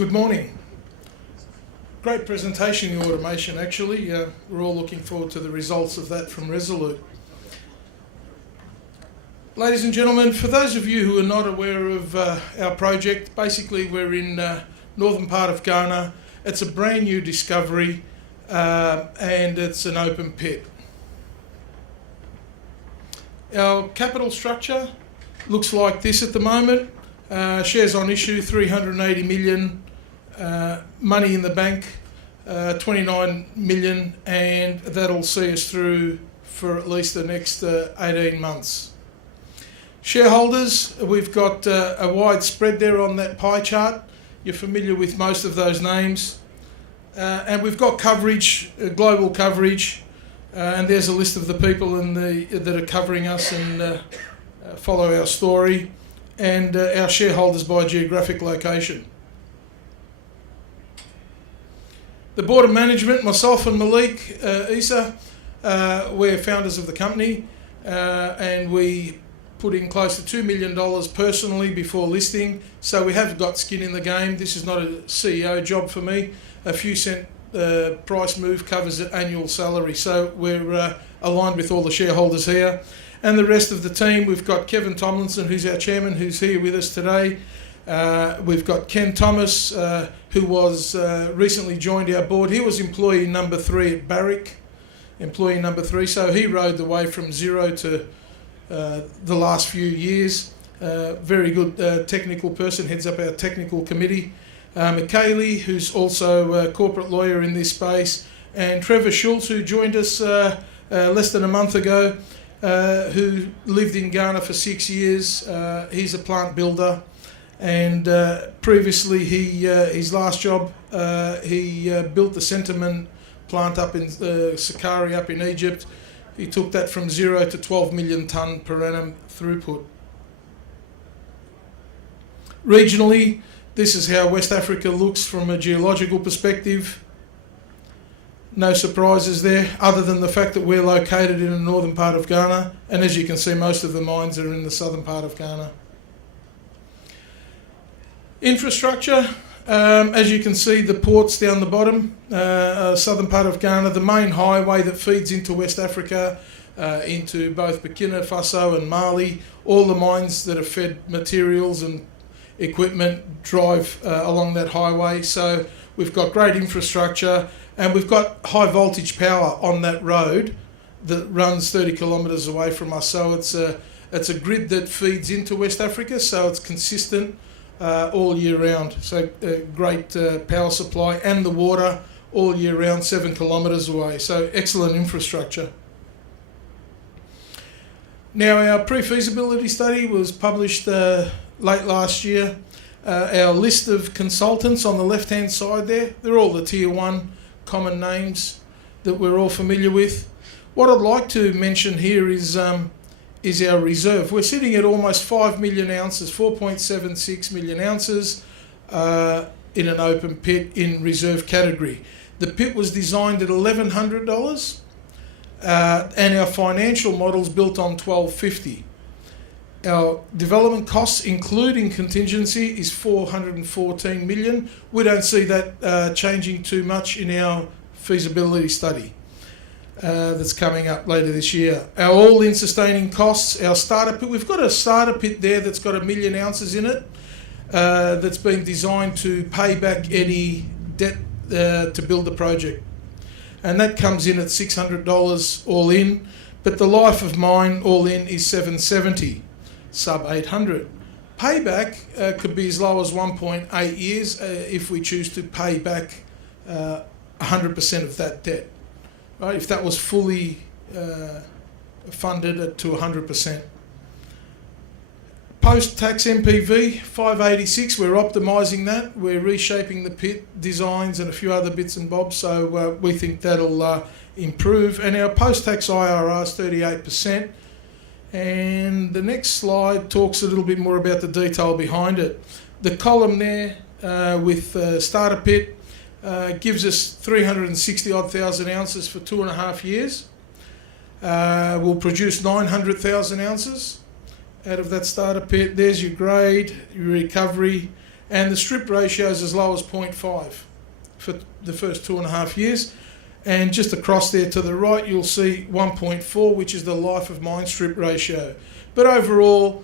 Good morning. Great presentation, the automation actually. We're all looking forward to the results of that from Resolute. Ladies and gentlemen, for those of you who are not aware of our project, basically we're in northern part of Ghana. It's a brand new discovery and it's an open pit. Our capital structure looks like this at the moment. Shares on issue, 380 million. Money in the bank, 29 million, and that'll see us through for at least the next 18 months. Shareholders, we've got a wide spread there on that pie chart. You're familiar with most of those names. And we've got coverage, global coverage, and there's a list of the people that are covering us and follow our story, and our shareholders by geographic location. The board of management, myself and Malik Issa, we're founders of the company, and we put in close to $2 million personally before listing, so we have got skin in the game. This is not a CEO job for me. A few cent price move covers the annual salary, so we're aligned with all the shareholders here. And the rest of the team, we've got Kevin Tomlinson, who's our chairman, who's here with us today. We've got Ken Thomas, who was recently joined our board. He was employee number 3 at Barrick, so he rode the way from zero to the last few years. Very good technical person, heads up our technical committee. Michaeli, who's also a corporate lawyer in this space, and Trevor Schultz, who joined us less than a month ago, who lived in Ghana for 6 years. He's a plant builder. And previously, his last job, he built the Centamin plant up in Sakari up in Egypt. He took that from 0 to 12 million tonne per annum throughput. Regionally, this is how West Africa looks from a geological perspective. No surprises there, other than the fact that we're located in the northern part of Ghana. And as you can see, most of the mines are in the southern part of Ghana. Infrastructure, as you can see, the ports down the bottom, southern part of Ghana, the main highway that feeds into West Africa, into both Burkina Faso and Mali. All the mines that are fed materials and equipment drive along that highway. So we've got great infrastructure, and we've got high voltage power on that road that runs 30 kilometres away from us. So it's a grid that feeds into West Africa, so it's consistent all year round. So great power supply, and the water all year round, 7 kilometres away. So excellent infrastructure. Now, our pre-feasibility study was published late last year. Our list of consultants on the left-hand side there, they're all the tier 1 common names that we're all familiar with. What I'd like to mention here is our reserve. We're sitting at almost 5 million ounces, 4.76 million ounces in an open pit in reserve category. The pit was designed at $1,100 and our financial model's built on $1,250. Our development costs, including contingency, is $414 million. We don't see that changing too much in our feasibility study that's coming up later this year. Our all-in sustaining costs, our starter pit, we've got a starter pit there that's got 1 million ounces in it, that's been designed to pay back any debt to build the project. And that comes in at $600 all in, but the life of mine all in is $770, sub 800. Payback could be as low as 1.8 years if we choose to pay back 100% of that debt. Right, if that was fully funded to 100%. Post-tax MPV, 586, we're optimising that. We're reshaping the pit designs and a few other bits and bobs, so we think that'll improve. And our post-tax IRR is 38%. And the next slide talks a little bit more about the detail behind it. The column there with starter pit, gives us 360 odd thousand ounces for 2.5 years. We'll produce 900,000 ounces out of that starter pit. There's your grade, your recovery, and the strip ratio is as low as 0.5 for the first 2.5 years. And just across there to the right, you'll see 1.4, which is the life of mine strip ratio. But overall,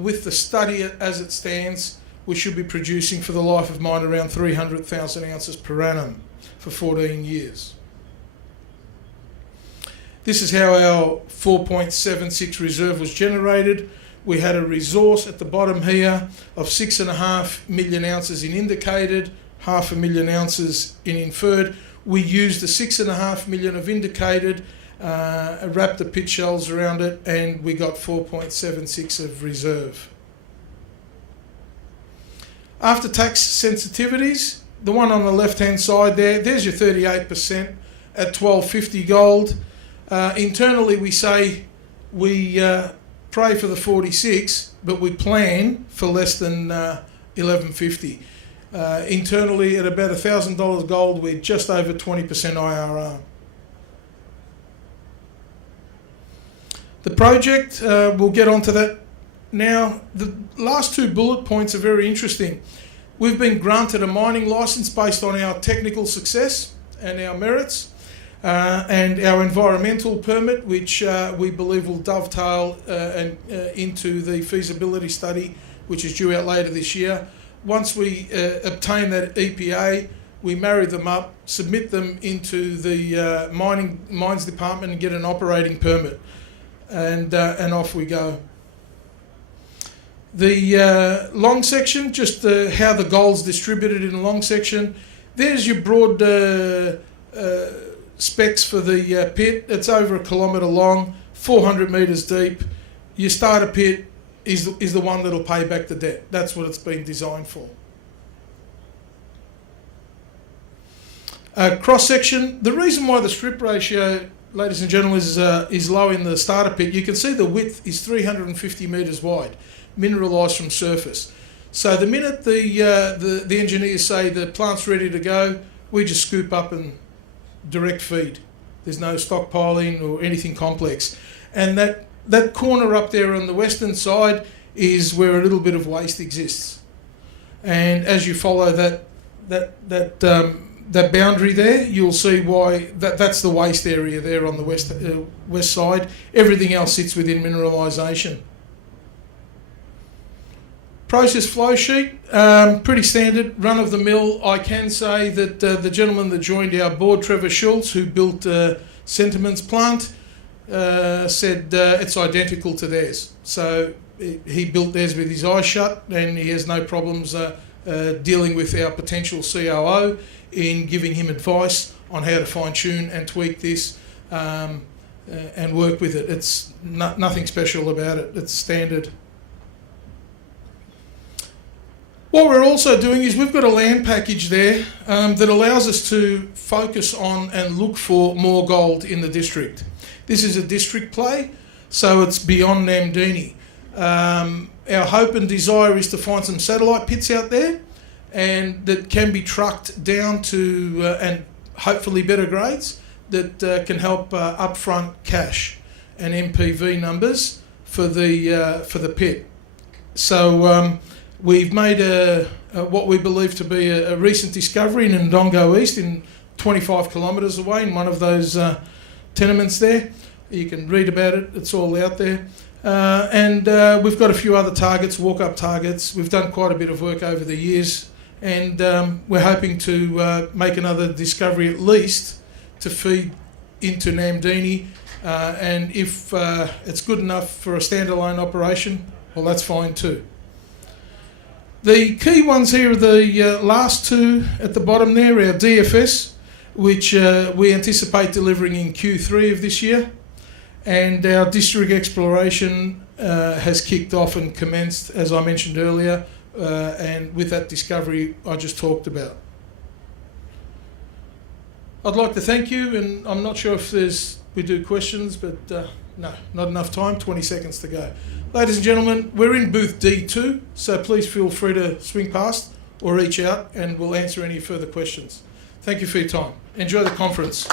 with the study as it stands, we should be producing for the life of mine around 300,000 ounces per annum for 14 years. This is how our 4.76 reserve was generated. We had a resource at the bottom here of 6.5 million ounces in indicated, 500,000 ounces in inferred. We used the 6.5 million of indicated, wrapped the pit shells around it, and we got 4.76 of reserve. After tax sensitivities, the one on the left hand side there's your 38% at $1,250 gold. Internally we say we pray for the 46, but we plan for less than $1,150. Internally at about $1,000 gold, we're just over 20% IRR. The project, we'll get onto that now. The last two bullet points are very interesting. We've been granted a mining license based on our technical success and our merits, and our environmental permit, which we believe will dovetail into the feasibility study, which is due out later this year. Once we obtain that EPA, we marry them up, submit them into the mines department and get an operating permit, and off we go. The long section, just how the gold's distributed in the long section. There's your broad specs for the pit. It's over 1 kilometre long, 400 metres deep. Your starter pit is the one that'll pay back the debt. That's what it's been designed for. Cross section. The reason why the strip ratio, ladies and gentlemen, is low in the starter pit, you can see the width is 350 metres wide, mineralised from surface. So the minute the engineers say the plant's ready to go, we just scoop up and direct feed. There's no stockpiling or anything complex. And that corner up there on the western side is where a little bit of waste exists. And as you follow that boundary there, you'll see why that's the waste area there on the west side. Everything else sits within mineralisation. Process flow sheet, pretty standard, run of the mill. I can say that the gentleman that joined our board, Trevor Schultz, who built Sentiment's plant, said it's identical to theirs. So he built theirs with his eyes shut, and he has no problems dealing with our potential COO in giving him advice on how to fine tune and tweak this and work with it. It's nothing special about it. It's standard. What we're also doing is we've got a land package there that allows us to focus on and look for more gold in the district. This is a district play, so it's beyond Namdini. Our hope and desire is to find some satellite pits out there and that can be trucked down to and hopefully better grades that can help upfront cash and MPV numbers for the pit. So we've made what we believe to be a recent discovery in Ndongo East, in 25 kilometres away, in one of those tenements there. You can read about it, it's all out there. And we've got a few other targets, walk-up targets. We've done quite a bit of work over the years, and we're hoping to make another discovery at least to feed into Namdini. And if it's good enough for a standalone operation, well, that's fine too. The key ones here are the last two at the bottom there, our DFS, which we anticipate delivering in Q3 of this year. And our district exploration has kicked off and commenced, as I mentioned earlier, and with that discovery I just talked about. I'd like to thank you, and I'm not sure if we do questions, but no, not enough time, 20 seconds to go. Ladies and gentlemen, we're in booth D2, so please feel free to swing past or reach out and we'll answer any further questions. Thank you for your time. Enjoy the conference.